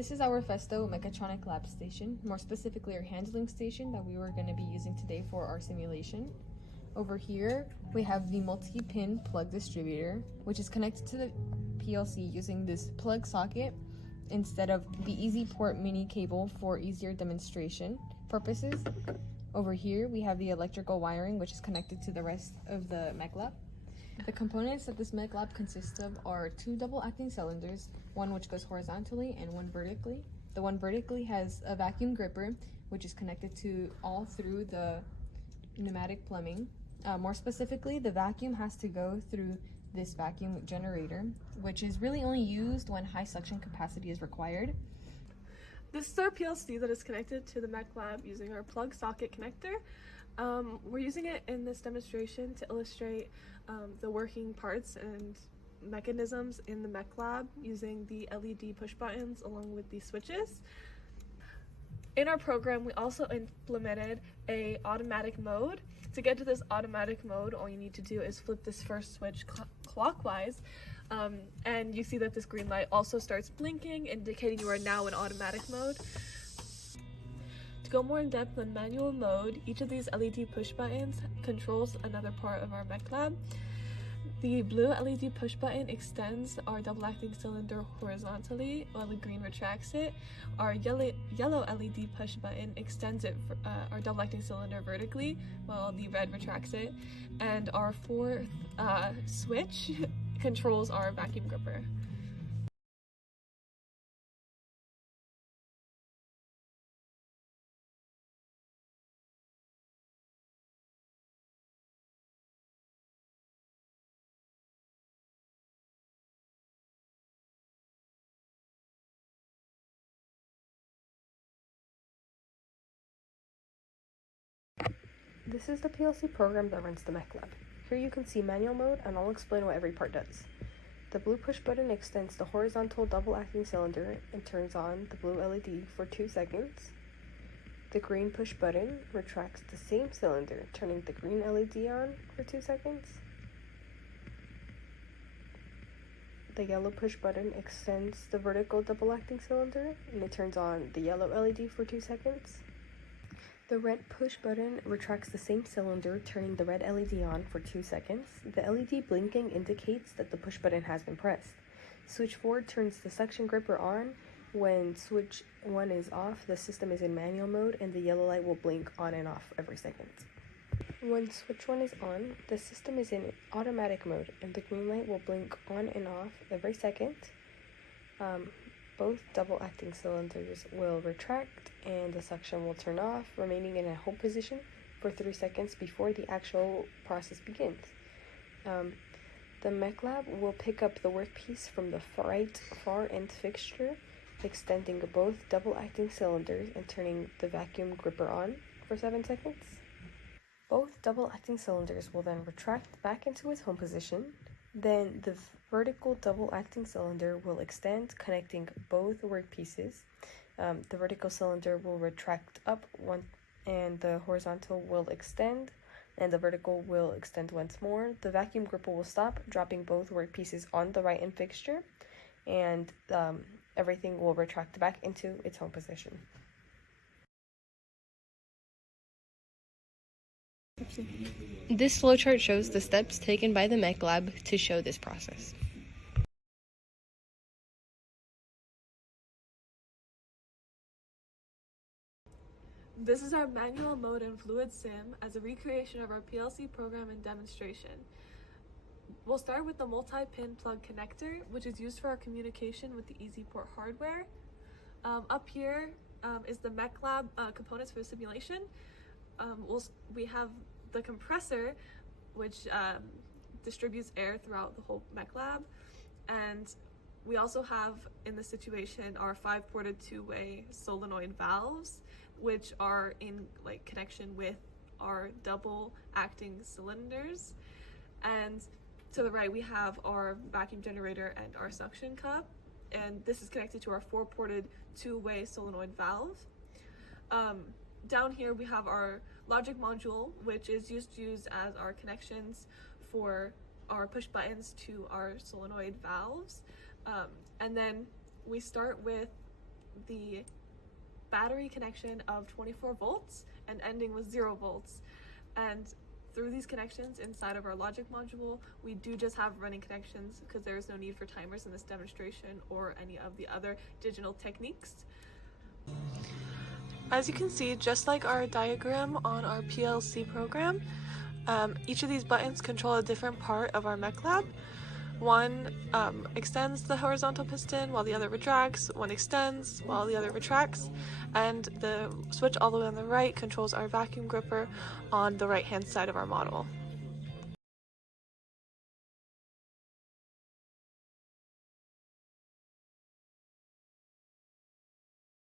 This is our Festo Mechatronic lab station, more specifically our handling station that we were going to be using today for our simulation. Over here, we have the multi-pin plug distributor, which is connected to the PLC using this plug socket instead of the Easy Port mini cable for easier demonstration purposes. Over here, we have the electrical wiring, which is connected to the rest of the mech lab. The components that this mech lab consists of are 2 double-acting cylinders, one which goes horizontally and one vertically. The one vertically has a vacuum gripper, which is connected to all through the pneumatic plumbing. More specifically, the vacuum has to go through this vacuum generator, which is really only used when high suction capacity is required. This is our PLC that is connected to the mech lab using our plug socket connector. We're using it in this demonstration to illustrate the working parts and mechanisms in the mech lab using the LED push buttons along with the switches. In our program, we also implemented a automatic mode. To get to this automatic mode, all you need to do is flip this first switch clockwise, and you see that this green light also starts blinking, indicating you are now in automatic mode. To go more in depth on manual mode, each of these LED push buttons controls another part of our mech lab. The blue LED push button extends our double-acting cylinder horizontally while the green retracts it. Our yellow LED push button extends our double-acting cylinder vertically while the red retracts it. And our fourth switch controls our vacuum gripper. This is the PLC program that runs the mech lab. Here you can see manual mode, and I'll explain what every part does. The blue push button extends the horizontal double-acting cylinder and turns on the blue LED for 2 seconds. The green push button retracts the same cylinder, turning the green LED on for 2 seconds. The yellow push button extends the vertical double-acting cylinder and it turns on the yellow LED for 2 seconds. The red push button retracts the same cylinder, turning the red LED on for 2 seconds. The LED blinking indicates that the push button has been pressed. Switch 4 turns the suction gripper on. When switch 1 is off, the system is in manual mode and the yellow light will blink on and off every second. When switch 1 is on, the system is in automatic mode and the green light will blink on and off every second. Both double-acting cylinders will retract and the suction will turn off, remaining in a hold position for 3 seconds before the actual process begins. The mech lab will pick up the workpiece from the right far end fixture, extending both double-acting cylinders and turning the vacuum gripper on for 7 seconds. Both double-acting cylinders will then retract back into its home position. Then the vertical double-acting cylinder will extend, connecting both workpieces. The vertical cylinder will retract up and the horizontal will extend, and the vertical will extend once more. The vacuum gripper will stop, dropping both workpieces on the right end fixture, and everything will retract back into its home position. This flowchart shows the steps taken by the mech lab to show this process. This is our manual mode and fluid sim as a recreation of our PLC program and demonstration. We'll start with the multi-pin plug connector, which is used for our communication with the Easy Port hardware. Up here is the mech lab components for the simulation. We have the compressor, which distributes air throughout the whole mech lab, and we also have in this situation our 5-ported 2-way solenoid valves, which are in connection with our double-acting cylinders. And to the right we have our vacuum generator and our suction cup, and this is connected to our 4-ported 2-way solenoid valve. Down here we have our logic module, which is used as our connections for our push buttons to our solenoid valves. And then we start with the battery connection of 24 volts and ending with 0 volts. And through these connections inside of our logic module, we do just have running connections because there is no need for timers in this demonstration or any of the other digital techniques. As you can see, just like our diagram on our PLC program, each of these buttons control a different part of our mech lab. One extends the horizontal piston while the other retracts, one extends while the other retracts, and the switch all the way on the right controls our vacuum gripper on the right hand side of our model.